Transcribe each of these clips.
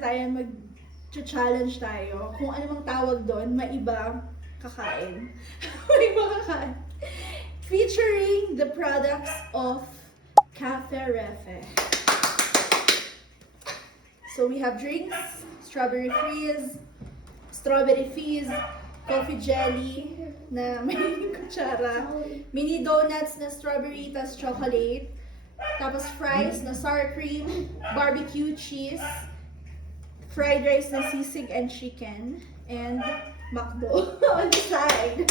tayo mag-challenge tayo. Kung ano mang tawag doon, maiba kakain. Maiba kakain. Featuring the products of Cafe Refe. So we have drinks, strawberry fizz, coffee jelly na may kutsara, mini donuts na strawberry tas chocolate, tapos fries na sour cream, barbecue cheese, fried rice na sisig and chicken, and McDo on the side.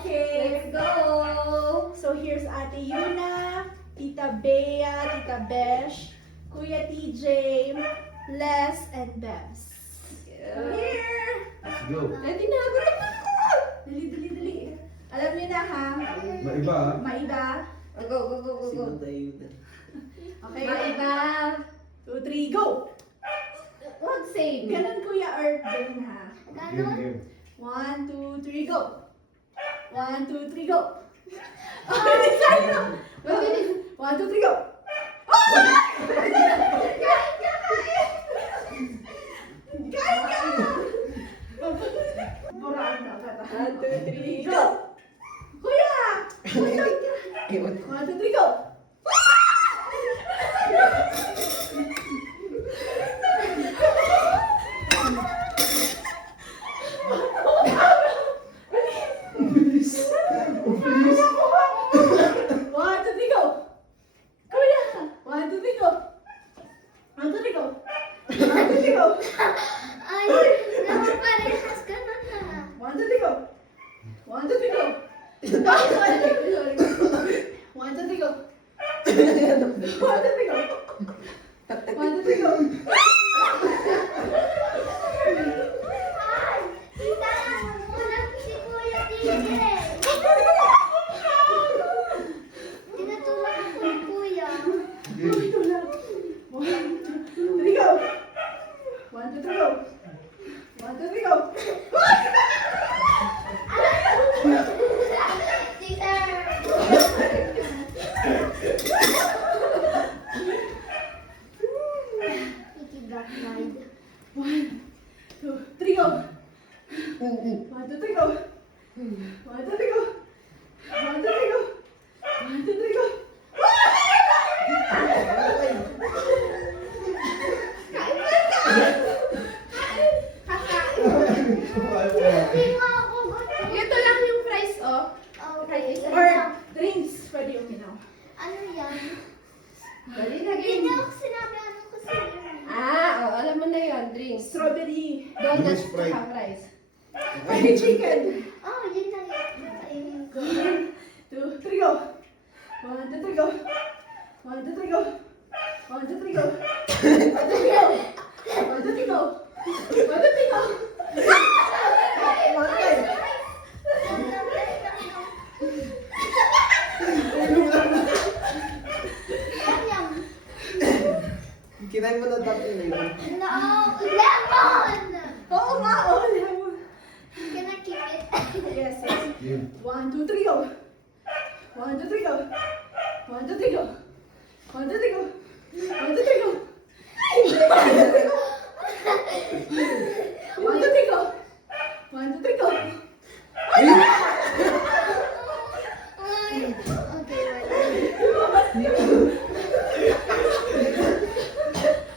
Okay, let's go! So here's Ate Yuna, Tita Bea, Tita Besh, Kuya TJ, Les, and Bebs. Here! Let's go. Ready na, gutom na ako! Dali. Alam niyo na ha? Maiba. Maiba. Go. Okay. Maiba. 2, 3, go! Wag save. Ganun Kuya Art, ganun ha. Game. 1, 2, 3, go! 1, 2, 3, go! Okay, tayo! 1, 2, 3, go! Kain ka! Buraan ka ka. 1, 2, 3, go! Kuya! 1, 2, 3, go! Ito lang yung fries, oh. Or drinks, pwede yung minaw. Ano yan? Dali na, Hindi game. ako sinabi ano kasi yun. Alam mo na yun, drinks. Strawberry. Donuts, Fries, fried. tsaka fries. Pwede chicken. Oh, yun na yun. Ayun ko. 1, 2, 3, go! 1, 2, 3, go! 1, 2, 3, go! 1, 2, 3, go! 1, 2, 3, go! 1, 2, 3, go! 1, 2, 3, go! Kinain mo na dati yun. No, lemon! Oo nga, oh, lemon. Can I keep it? Yes. Game. 1, 2, 3, go! 1, 2, 3, go! 1, 2, 3, go! 1, 2, 3, go! 1, 2, 3, go! 1, 2, 3, go! 1, 2, 3, go! Ay, okay, wala.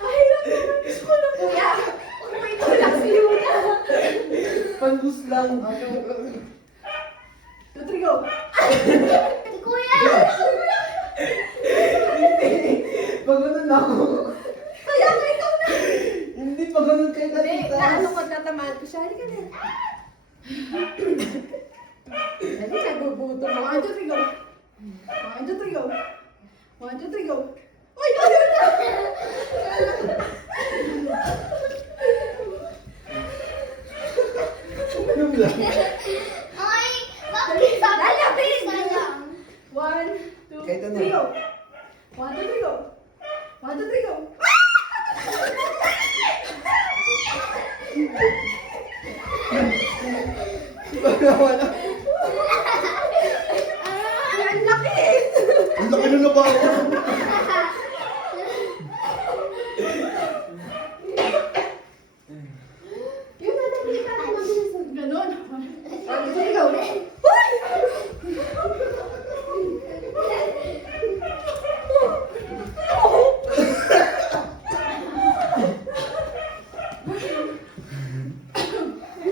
Ay, Diyos ko na kuya! May tulak si Luna! Pangus lang. 2, 3, go! Si Kuya! Pag ganun ako. Kaya ka ikaw na! Hindi, pag ganun kayo Hindi, natitas. naano ko, natamaan ko siya. Halika na. Dali, nagugutom ako. 1, 2, 3, go! 1, 2, 3, go! 1, 2, 3, go! Uy, gagawin na! Ganun lang. Ay, bakit sabi Dala, ko babe. sayang? 1, 2, Kahit ano. 3, go! 1, 2, 3, go! 1, 2, 3, go! Wala. Ay, ang laki! Ang laki na nabawa.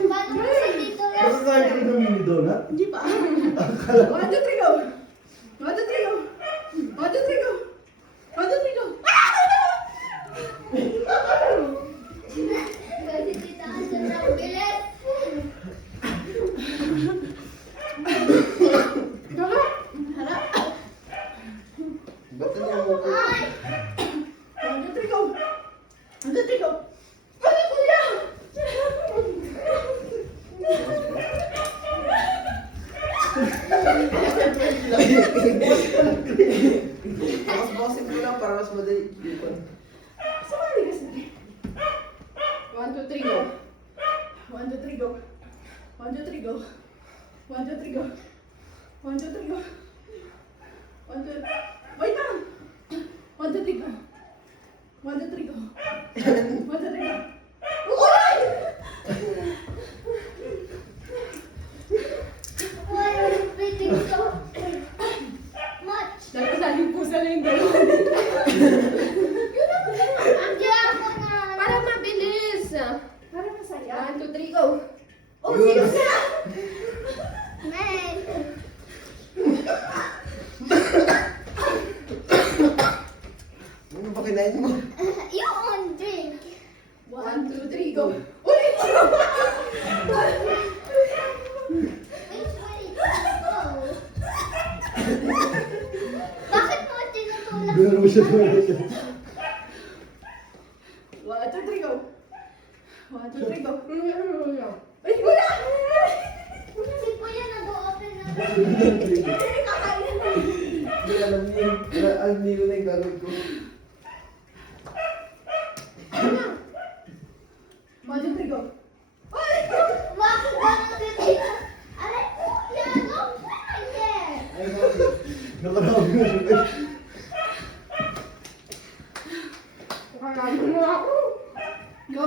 Paano mo si Tito Bakit tayo ka ng mini donut? Hindi pa. 1, 2, 3, go. 1, 2, 3, go. 1, 2, 3, go. 1, 2, 3, go. Kasi Tita ka sobrang bilis. Harap. Ba't ano mo ko? Ay! 1, 2, 3, go. 1, 2, 3, go. Ano, kuya? Bakas-bakasin ko lang para mas madali. Sumali ka sila. 1, 2, 3, go. 1, 2, 3, go. 1, 2, 3, go. 1, 2, 3, go. 1, 2, 3, go. 1, 2, wait lang. 1, 2, 3, go. 1, 2, 3, go. 1, 2, 3, go. Uy! Why are you breathing so much? Nagpasaling pusa na yung dalawa. Hindi ako na. Para mabilis. Para masaya. 1, 2, 3, go. Oh, sino na? Man. Ano ba kinain mo? You on drink. 1, 2, 3, go. Ulit! Wait, wait. Go. Bakit mo tinutulak? Gano'n mo siya doon. 1, 2, 3, go. 1, 2, 3, go. Ano? Wait, kuya! Si Kuya nag-o-open na. Hindi kakain na. Hindi alam niyo. Alam niyo na yung gagawin ko. 1, 2, 3, go. Bakit ganun din? Aray, Kuya, don't try it. Ay, nakarami na siya. Nakakaano na ako. Go.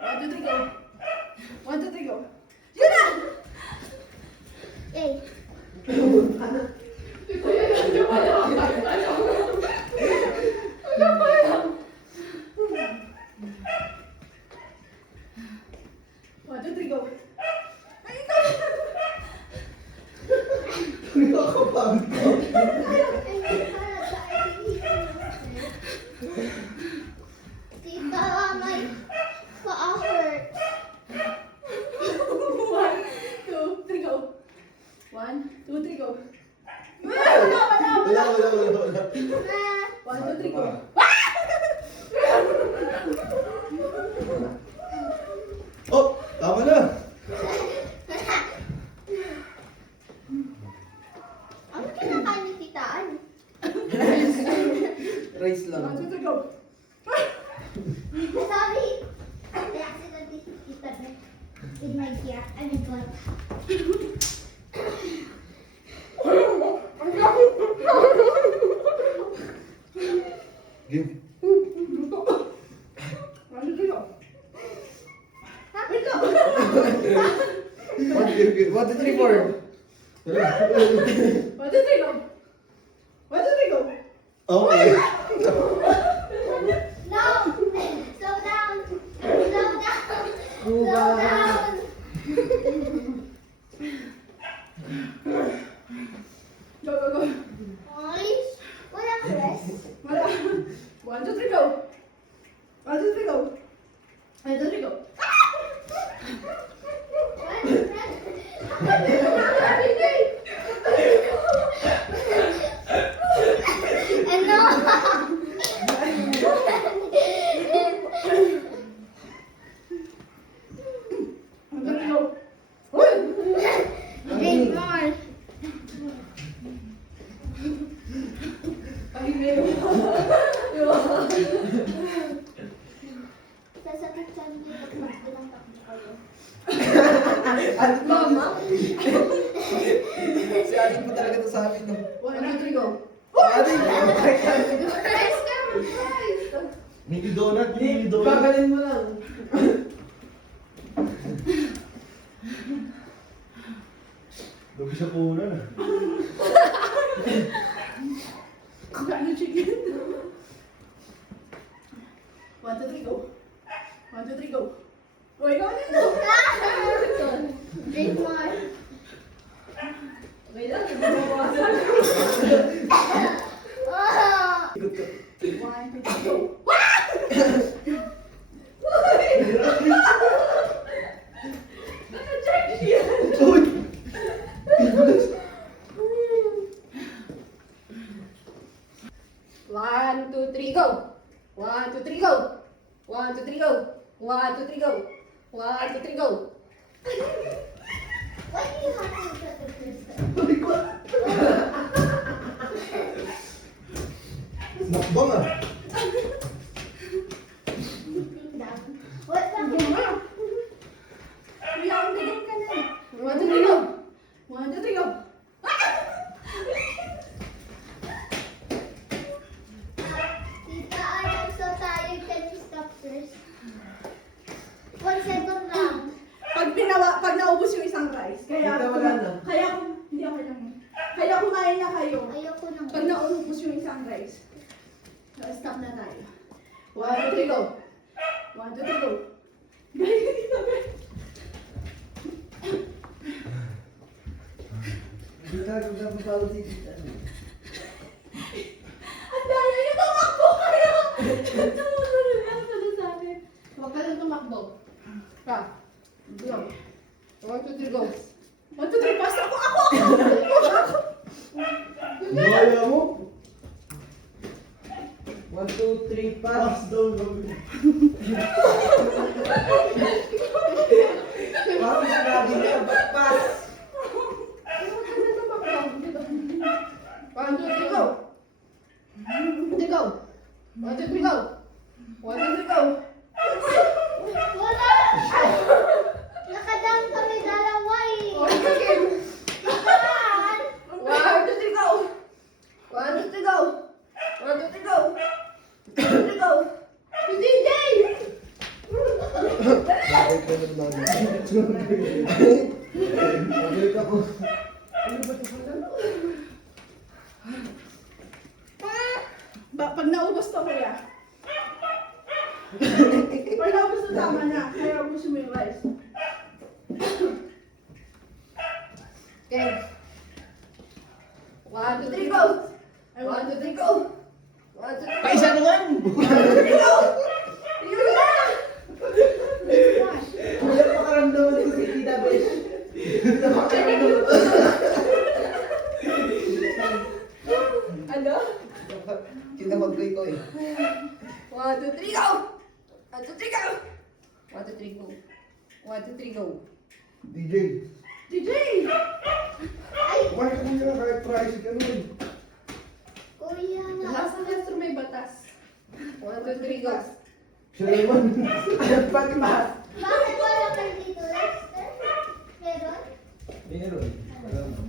1, 2, 3, go. 1, 2, 3, go. Yun na! Eh, One, two, three, go. Ay, Nakakapagod ka. Tita, my paa hurt. 1, 2, 3, go. 1, 2, 3, go. Wala. Wala. 1, 2, 3, go. Oh, tama na. Ano kinakain ni Tita Ann? Rice 1, lang. 2, 3, go. Sorry. I accidentally hit that in my ear. I mean, God. Game. 1, 2, 3, go. Wait lang. 1, 2, 3, 4. 1, 2, 3, go. 1, 2, 3, go. Okay. No! Slow down! Slow down! Slow down! Go, go, go. Ay, wala ka rest. Wala. 1, 2, 3, go. 1, 2, 3, go. 1, 2, 3, go. Ano? Drink more. Sasakit sa inyo pag magbilang takbo kayo. Mama? Si Aling po talaga ito sa amin. 1, 2, 3, go. Aling! Rest ka, guys. Mini donut, mini donut. Bagalin mo lang. Dobi sa puno na. Ano chicken? 1, 2, 3, go. 1, 2, 3, go. O, ikaw na ito. Drink more. Okay lang, mabawasan. Oh! 1, 2, 3, go. Naka-charge yan. Uy! One, two, three, go! 1, 2, 3, go! 1, 2, 3, go! 1, 2, 3, go! 1, 2, 3, go! Why do you have to get the crystal? Nakbang ah. Sitting down. What the Kuya, ang tigil ka na. 1, 2, 3, go. 1, 2, 3, go. Tita, I'm so tired. Can you stop first? 1 second lang. Pag naubos yung isang rice, kaya Tita, wala na. hindi okay lang. Kaya kumain na kayo. Ayoko nang. Pag naubos yung isang rice, stop na tayo. 1, 2, 3, go. 1, 2, 3, go. Guys, dito, guys. Hindi ka nagpapalo si Tita. Ang daya yung tumakbo kayo. Tumusunod lang sa akin. Huwag ka lang tumakbo. Ha? Go. 1, 2, 3, go! 1, 2, 3, pass ako. Gaya mo? 1, 2, 3, pass daw. Parang sinabi niya, pass. Huwag ka lang tumakbo. 1, 2, 3, go! 1, 2, 3, go! 1, 2, 3, go! 1, 2, 3, go! Wala! Nakadaan kami dalawa eh. Oh, sige! Nakadaan! 1, 2, 3, go! 1, 2, 3, go! 1, 2, 3, go! 1, 2, 3, go! Hindi, Jay! Bakit ka naman Bakit ako? Ano ba ito pala? Pag naubos to, kuya. Pag naubos to, tama na. Kaya ubusin mo yung rice. Okay. 1, 2, 3, go! 1, 2, 3, go! 1, 2, 3, Paisa naman! go! Yun na! Kuya, pakaramdaman ko si Tita Besh. Napakaramdaman ko. Ano? Kinawag ko ikaw eh. 1, 2, 3, go! 1, 2, 3, go! 1, 2, 3, go! 1, 2, 3, go! DJ. DJ! Bakit mo nila kahit price ka nun? Kuya, Nasa restro may batas. 1, 2, 3, go! Siya naman. Pati ba? bakit wala kayo dito, Lester? Meron? Meron. Alam mo.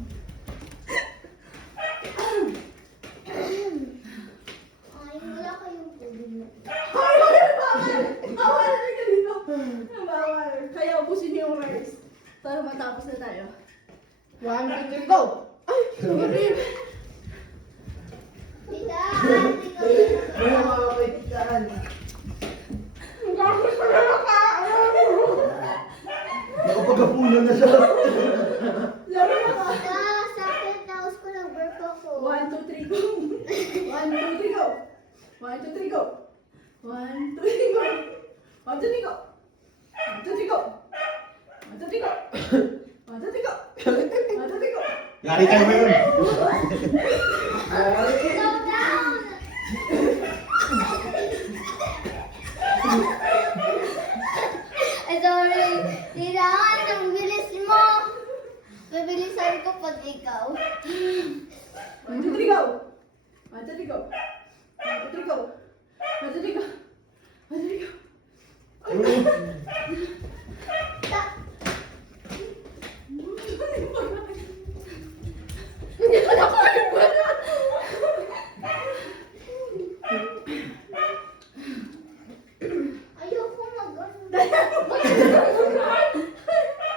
Ay, wala kayong tubig. Bawal! Bawal na ka dito. Bawal. Kaya ubusin niyo yung rice. Para matapos na tayo. 1, 2, 3, go! Ay, sorry! Tita, dito. May mga kaititaan. Ang gagawin ko na Nakapagapunan na siya. Laro na ka. Sa akin, tapos ko nag-work ako. 1, 2, 3, go. 1, 2, 3, go. 1, 2, 3, go. 1, 2, 3, go. 1, 2, 3, go. 1, 2, 3, go. 1, 2, 3, go. 1, 2, 3, go. 1, 2, 3, go. Yari tayo ngayon. Slow down! Ay, sorry. Tita, ang bilis mo. Mabilisan ko pag ikaw. 1, 2, 3, go. 1, 2, 3, go. 1, 2, 3, go. 1, 2, 3, go. 1, 2, 3, go. Ta- Hindi ko na kaya wala. Ayoko mag-ano.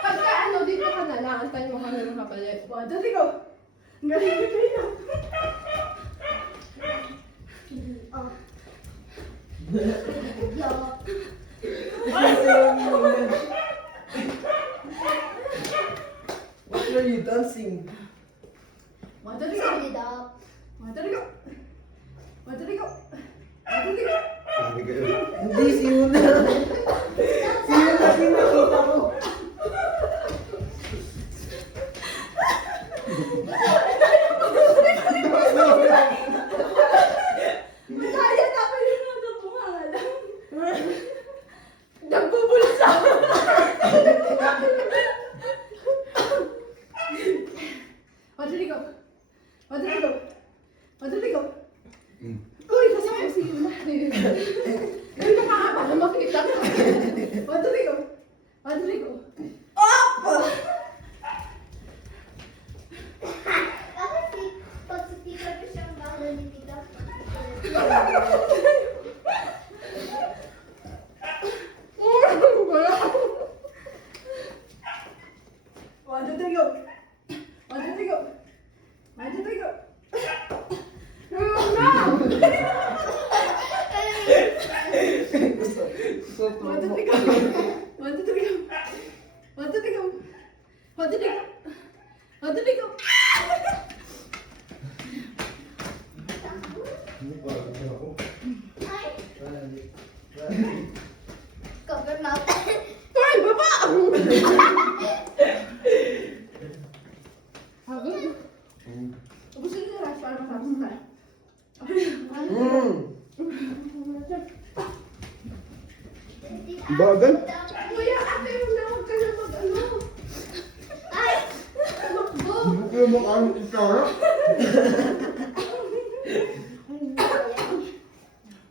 Pagka ano, dito ka na lang. Antayin mo kami makapalit. 1, 2, 3, go! Ang galing, ang galing. Oh. Yo. Why are you dancing? 1, 2, 3, go! Spit it up. 1, 2, 3, go! 1, 2, 3, go! 1, 2, 3, go! Sabi kayo. Hindi, siyo na. Siyo na pinakita ko. Kaya dapat yun ang pangalan. Nagbubulsa. 1, 2, 3, go! 1, 2, 3, go! 1, 2, 3, go! Uy, kasi ako siyo na. Uy, nakakapa. Para makita ka. 1, 2, 3, go! 1, 2, 3, go! Oh! Bakit pag si Tita ko siyang bawal ni Tita? One, two, three, go. 1, 2, 3, go. 1, 2, 3, go. So, 1, 2, 3, go. 1, 2, 3, go. 1, 2, 3, go. 1, 2, 3, go. 1, 2, 3, go. Ay, Ay. cover mouth. Ay, baba! Ubusin niyo na para matapos na tayo. Bagal. Kuya, ate, huwag ka na mag-ano. Ay! Tumakbo. Hindi ko yung mukha ng isara. 1,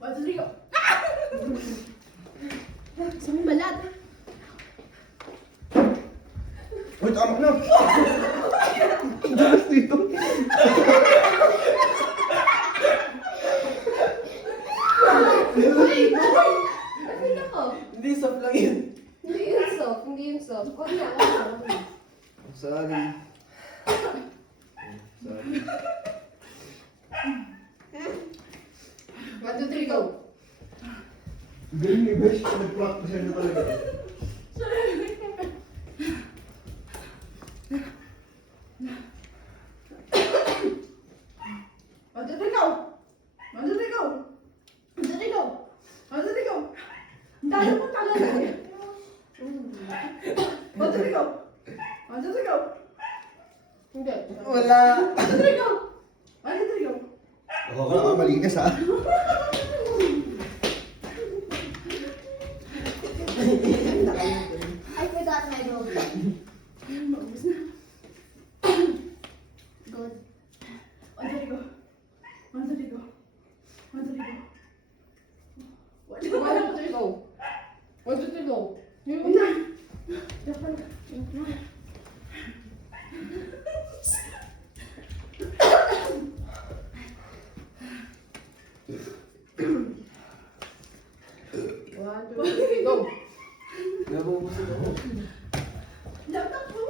2, 3, go. Sa may balat. Uy, tama na. Dalas dito. Ano na ko? Hindi, soft lang yun. Hindi yun soft. Hindi yun soft. Huwag na. Sorry. Sorry. 1, 2, 3, go. Galing ni Besh. Nag-practice siya na talaga. One, two, three, go! 1, 2, 3, go! 1, 2, 3, go! 1, 2, 3, go! Ang dami mo talaga eh. 1, 2, 3, go! 1, 2, 3, go! Hindi. Wala. 1, 2, 3, go! 1, 2, 3, go! Ako ka malinis ha. I forgot my robe. Maubos na. Good. 1, 2, 3, go! 1, 2, 3, go! 1, 2, 3, go! 1, 2, 3, go. 1, 2, 3, go. Una! One, two, three, go. Nabubusog ako. Laptop mo!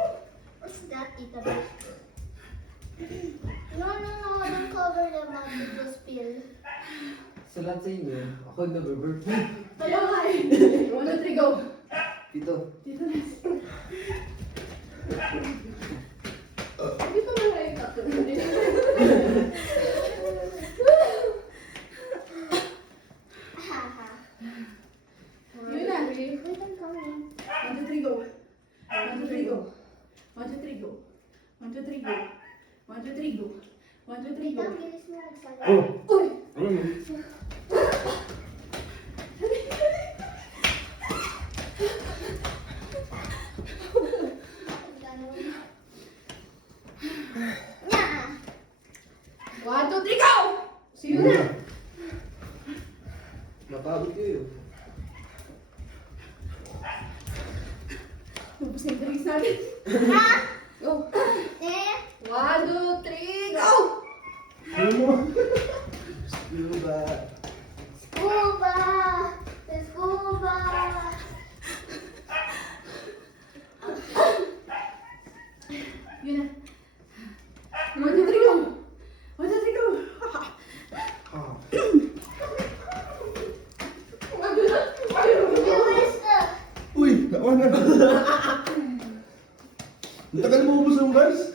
What's that, Tita Besh? No, don't cover the mouth. It will spill. Sa lahat sa inyo, ako nag-burp. Kaya nga eh! 1, 2, 3, go! Dito. Dito na. Hindi pa man kayo tatlo. Haha. Yun na. Wait, I'm coming. 1, 2, 3, go! 1, 2, 3, go! 1, 2, 3, go! 1, 2, 3, go! 1, 2, 3, go! 1, 2, 3, Tita, go! ang bilis mo nagsalita. Oh! Uy! Ano yun? Ganun. Nya! 1, 2, 3, go! See you na! Mapagod kayo. Ubus na yung drinks natin. Ha? Go. Eh? 1, 2, 3, go. Ano? Scuba. Scuba! Scuba! Yun na. 1, 2, 3, go! 1, 2, 3, go! Ah. Bilis na. Uy, nakuha na. Ang tagal mo ubos ng guys.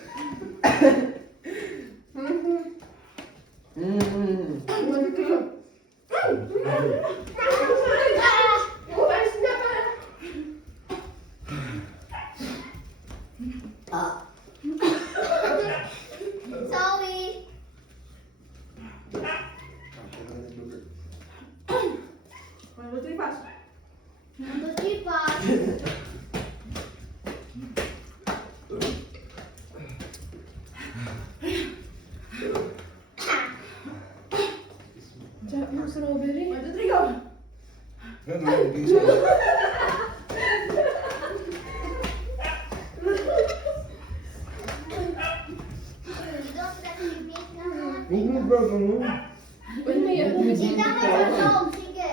Sorry. 1, 2, 3, pass. Buti pa. Sarap ng strawberry. 1, 2, 3, go! Yan, nag-iisa. Huwag mo bro, ano? Well, may ako. Kita mo sa loob, sige.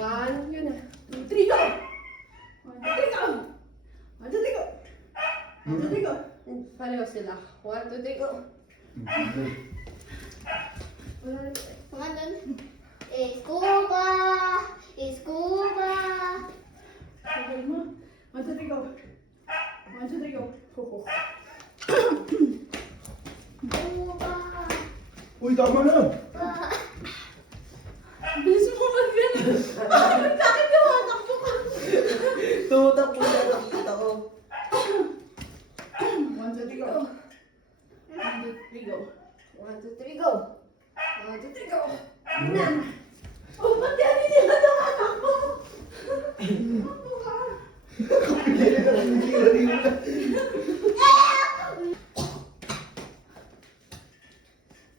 1, yun na. 2, 3, go! 1, 2, 3, go! 1, 2, 3, go! 1, 2, 3, go! Pareho sila. 1, 2, 3, go. Wala na. Mga nun. Scuba! Scuba! Sabay mo. 1, 2, 3, go! 1, 2, 3, go! Ho, ho. Scuba! Uy, tama na. Bilis mo mag-gano'n. Bakit tumatakbo ka? Tutak mo na nakita ko. 1, 2, 3, go! 1, 2, 3, go! 1, 2, 3, go. 1, 2, 3, go. Oh, ba't yan hindi ka tumatakbo? Takbo ka.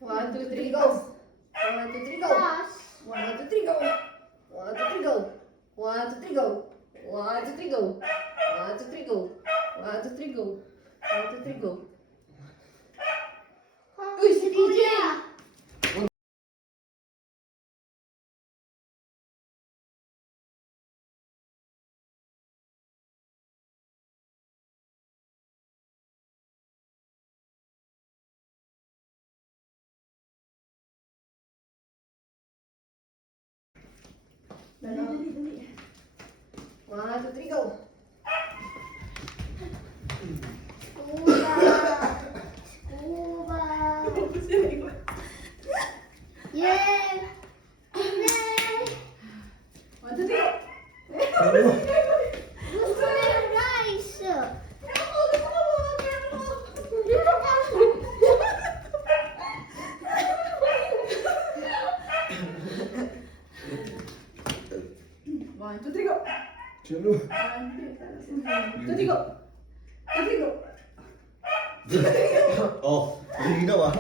One, two, three, go. 1, 2, 3, go. Pass! 1, 2, 3, go. 1, 2, 3, go. 1, 2, 3, go. 1, 2, 3, go. 1, 2, 3, go. 1, 2, 3, go. 1, 2, 3, go. Uy, si DJ! Dali, dali, dali. 1, 2, 3, go. Scuba! Scuba! Yay! Yay! 1, 2, 3, go! Gusto na yung rice! One, two, three, go! Sino? 1, 2, 3, go! 2, 3, go! Oh, linaw ah.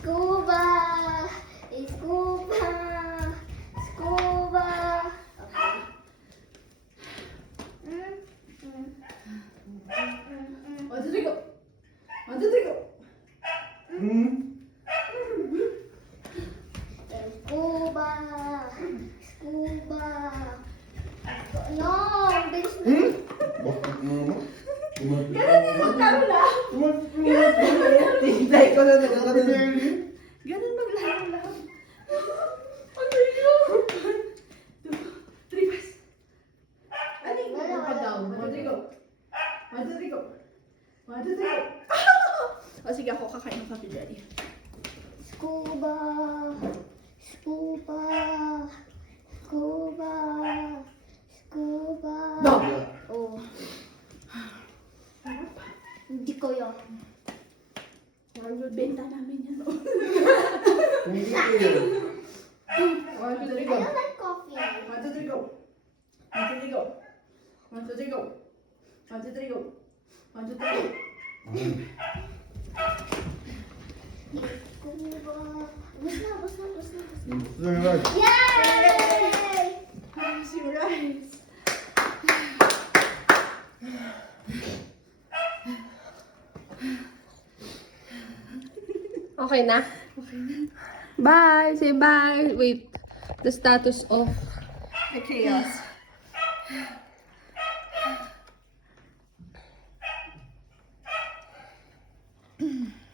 Scuba! Scuba! Scuba! One, two, three, go! 1, 2, 3, go! Hmm? Scuba! Scuba! No! Bilis na! Hmm? Bakit mo? Ganun yung maglaro lang! Hintay ko na nakakatagal. Ganun maglaro lang! Ang gayo! 1, 2, 3, pass! Ano yung Wala, wala. down? 1, 2, 3, go! 1, 2, 3, go! 1, 2, 3, go! O sige, ako kakain ng coffee jelly. Scuba! Scuba! Scuba! Scuba! No! Oh. Hindi ko yun. Benta namin yan. Hindi ko yun. 1, 2, 3, I go. don't like coffee. 1, 2, 3, go! 1, 2, 3, go! 1, 2, 3, go! 1, 2, 3, go! 1, 2, 3, go! Scuba! Bus na, bus na, bus na, bus na. Alright. Yay! Nice, you guys! Okay na? Bye! Say bye! Wait. The status of... The chaos. Okay.